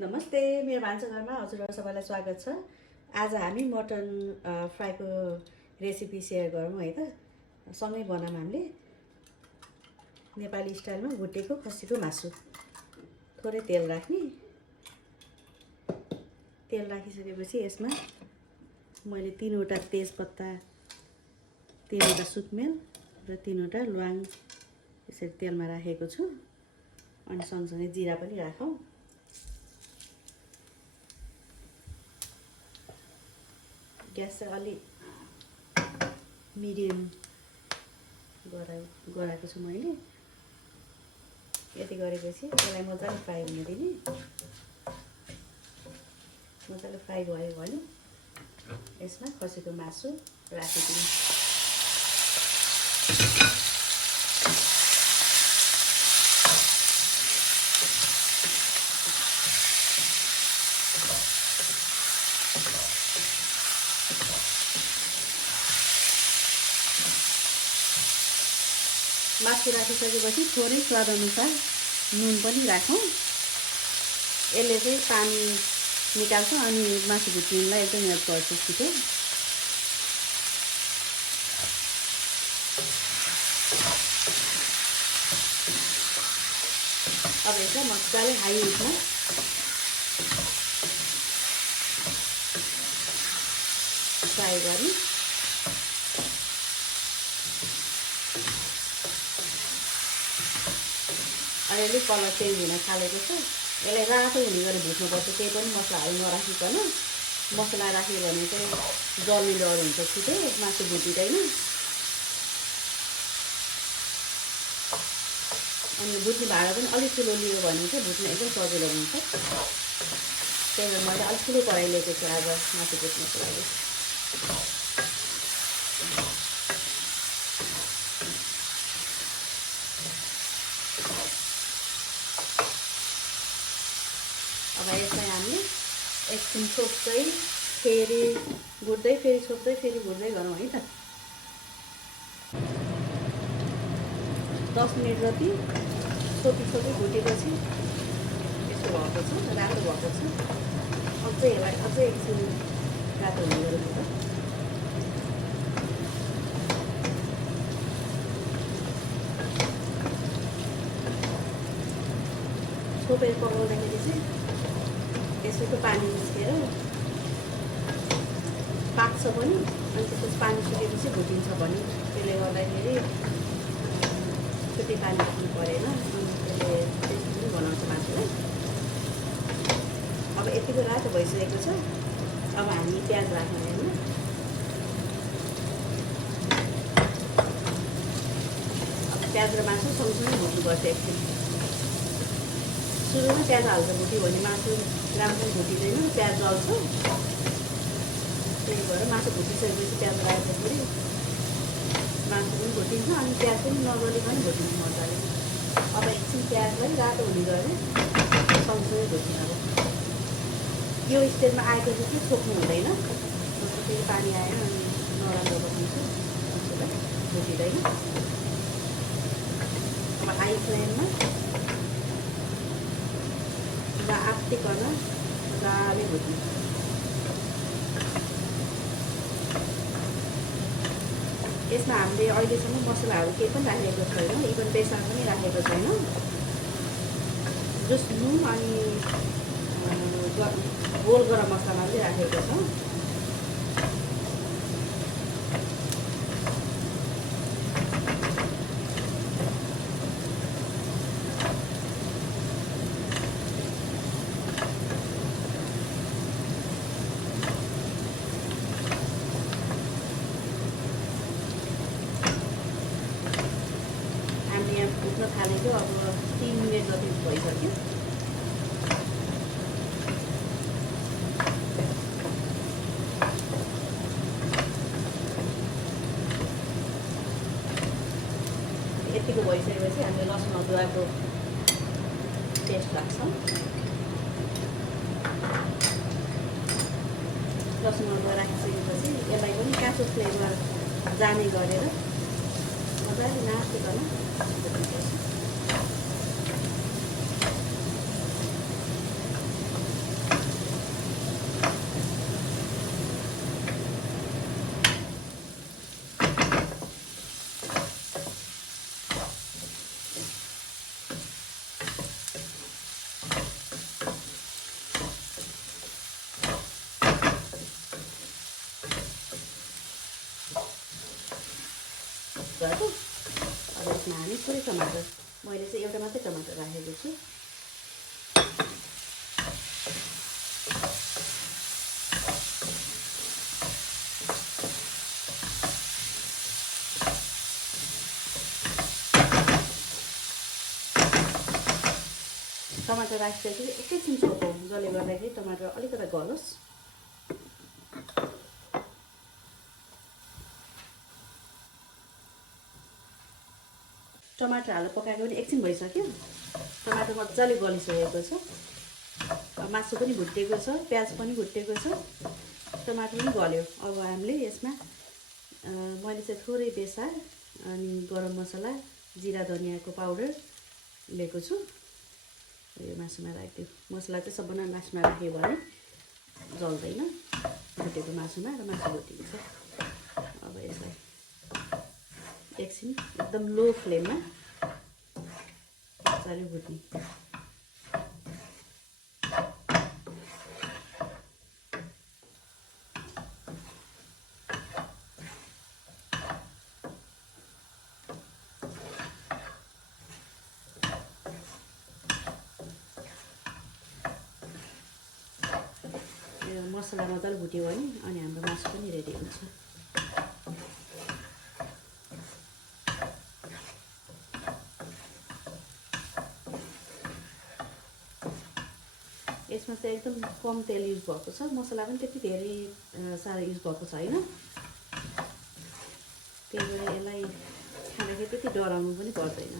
नमस्ते, मेरो भान्साघरमा हजुरहरु सबैलाई स्वागत छ। आज हामी मटन फ्राईको रेसिपी सेयर गरौँ है त। सँगै बनाऊँ हामीले नेपाली स्टाइलमा भुटेको खसीको मासु। थोरै तेल राख्ने। तेल राखिसकेपछि यसमा मैले 3वटा तेजपत्ता, 3वटा सुकमेल र 3वटा ल्वाङ यसरी तेलमा राखेको छु। अनि सँगसँगै जिरा पनि राखौँ। ग्यास चाहिँ अलि मिडियम गराएको छु मैले। यति गरेपछि यसलाई मजाले फ्राई हुन दिने। मजाले फ्राई भयो भने यसमा खसीको मासु राखिदिने। मासु राखिसकेपछि थोरै स्वाद अनुसार नुन पनि राखौँ। यसले चाहिँ पानी निकाल्छ अनि मासु भुट्नुलाई एकदम हेल्प गर्छ छिटो। अब यसलाई मजाले हाई हिटमा फ्राई गर्ने। अलिअलि कलर चेन्ज हुन थालेको छ। यसलाई रातो हुने गरी भुट्नुपर्छ। केही पनि मसलाहरू नराखिकन। मसला राख्यो भने चाहिँ जल्ने डर हुन्छ, छिटो मासु भुटिँदैन। अनि भुट्ने भाँडा पनि अलिक ठुलो लियो भने चाहिँ भुट्न एकदम सजिलो हुन्छ। त्यही भएर मैले अलिक ठुलो कराई लिएको छु आज मासु भुट्नको लागि। अब यसलाई हामीले एकछिन छोप्दै फेरि भुट्दै फेरि छोप्दै फेरि भुट्दै गरौँ है त। 10 मिनट जति छोपी भुटेपछि यस्तो भएको छ, रातो भएको छ। अझै यसलाई अझै एकछिन रातो हुने गरौँ त। छोपेर पकाउँदाखेरि चाहिँ यसको पानी निस्केर पाक्छ पनि। अनि त्यसपछि पानी सुकेपछि भुटिन्छ पनि। त्यसले गर्दाखेरि छुट्टै पानी राख्नु परेन। त्यसले टेस्टी पनि बनाउँछ मासुलाई। अब यतिको रातो भइसकेको छ। अब हामी प्याज राख्ने होइन। अब प्याज र मासु सँगसँगै भुट्नुपर्छ एकछिन। सुरुमा प्याज हाल्दा भुट्यो भने मासु राम्ररी भुटिँदैन, प्याज जल्छ। त्यही भएर मासु भुटिसकेपछि प्याज राखेपछि मासु पनि भुटिन्छ अनि प्याज पनि नगरिकन भुटिन्छ मजाले। अब एकछिन प्याजलाई रातो हुने गरे सँगसँगै भुट्ने। अब यो स्टेजमा आएपछि चाहिँ छोप्नु हुँदैन। फेरि पानी आएर अनि नराम्रो बनिन्छ, मासुलाई भुटिँदैन। अब हाई फ्लेममा आत्तिकन मजाले भुट्नु। यसमा हामीले अहिलेसम्म मसलाहरू केही पनि राखेको छैन। इभन बेसन पनि राखेको छैन। जस्ट नुन अनि गोल गरम मसला मात्रै राखेको छ। भुट्न थालेको अब 3 मिनट जति भइसक्यो। यतिको भइसकेपछि हामीले लसुन अदुवाको पेस्ट राख्छौँ। लसुन अदुवा राखिसकेपछि यसलाई पनि काँचो फ्लेभर जाने गरेर मजाले नास्तिकन भुट्नुपर्छ। भएको। अब यसमा हामी थोरै टमाटर, मैले चाहिँ एउटा मात्रै टमाटर राखेको छु। टमाटर राखिसकेपछि एकैछिन छोपौँ, जसले गर्दाखेरि टमाटर अलिकति गलोस्। टमाटर हालेर पकाएको पनि एकछिन भइसक्यो। टमाटर मजाले गलिसकेको छ। मासु पनि भुटेको छ, प्याज पनि भुटेको छ, टमाटर पनि गल्यो। अब हामीले यसमा मैले चाहिँ थोरै बेसार अनि गरम मसला, जिरा धनियाँको पाउडर लिएको छु। यो मासुमा राखिदियो। मसला चाहिँ सबभन्दा लास्टमा राख्यो भने जल्दैन भुटेको मासुमा, र मासु भुटिन्छ। अब यसलाई एकछिन एकदम लो फ्लेममा मजाले भुट्ने। मसला मजाले भुट्यो भने अनि हाम्रो मासु पनि रेडी हुन्छ। यसमा चाहिँ एकदम कम तेल युज भएको छ। मसला पनि त्यति धेरै साह्रो युज भएको छैन। त्यही भएर यसलाई खाँदाखेरि त्यति डराउनु पनि पर्दैन।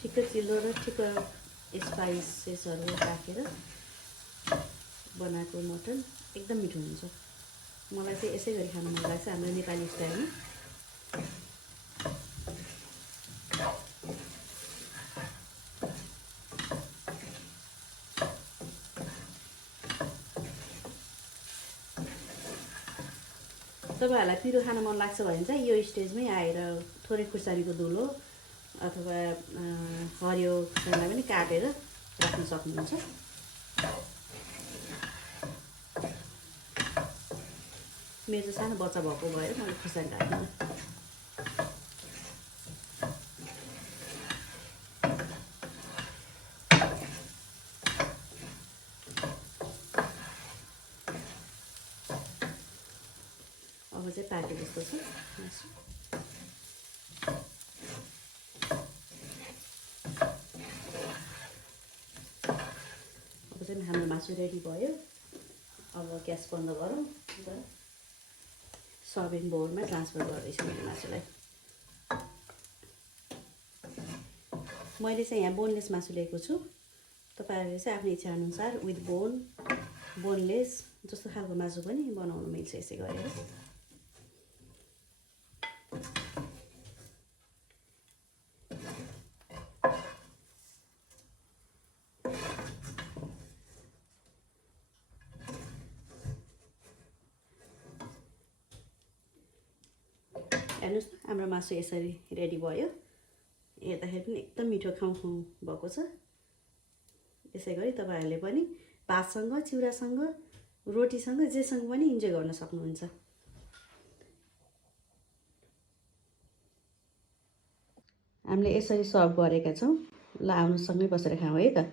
ठिक्क चिल्लो र ठिक्क स्पाइसेसहरू राखेर बनाएको मटन एकदम मिठो हुन्छ। मलाई चाहिँ यसै गरी खानु मन लाग्छ, हाम्रो नेपाली स्टाइलमा। तपाईँहरूलाई पिरो खान मन लाग्छ भने चाहिँ यो स्टेजमै आएर थोरै खुर्सानीको धुलो अथवा हरियो खुर्सानीलाई पनि काटेर राख्न सक्नुहुन्छ। मेरो सानो बच्चा भएको भएर मैले खुर्सानी राख्दिनँ। अब चाहिँ पाके जस्तो छ मासु। अब चाहिँ हाम्रो मासु रेडी भयो। अब ग्यास बन्द गरौँ र सर्भिङ बोलमा ट्रान्सफर गर्दैछु मैले मासुलाई। मैले चाहिँ यहाँ बोनलेस मासु लिएको छु। तपाईँहरूले चाहिँ आफ्नो इच्छाअनुसार विथ बोन, बोनलेस जस्तो खालको मासु पनि बनाउनु मिल्छ यसै गरेर। हेर्नुहोस् न, हाम्रो मासु यसरी रेडी भयो। हेर्दाखेरि पनि एकदम मिठो खाउँ भएको छ। यसै गरी तपाईँहरूले पनि भातसँग, चिउरासँग, रोटीसँग, जेसँग पनि इन्जोय गर्न सक्नुहुन्छ। हामीले यसरी सर्भ गरेका छौँ। ल आउनु सँगै बसेर खाउँ है त।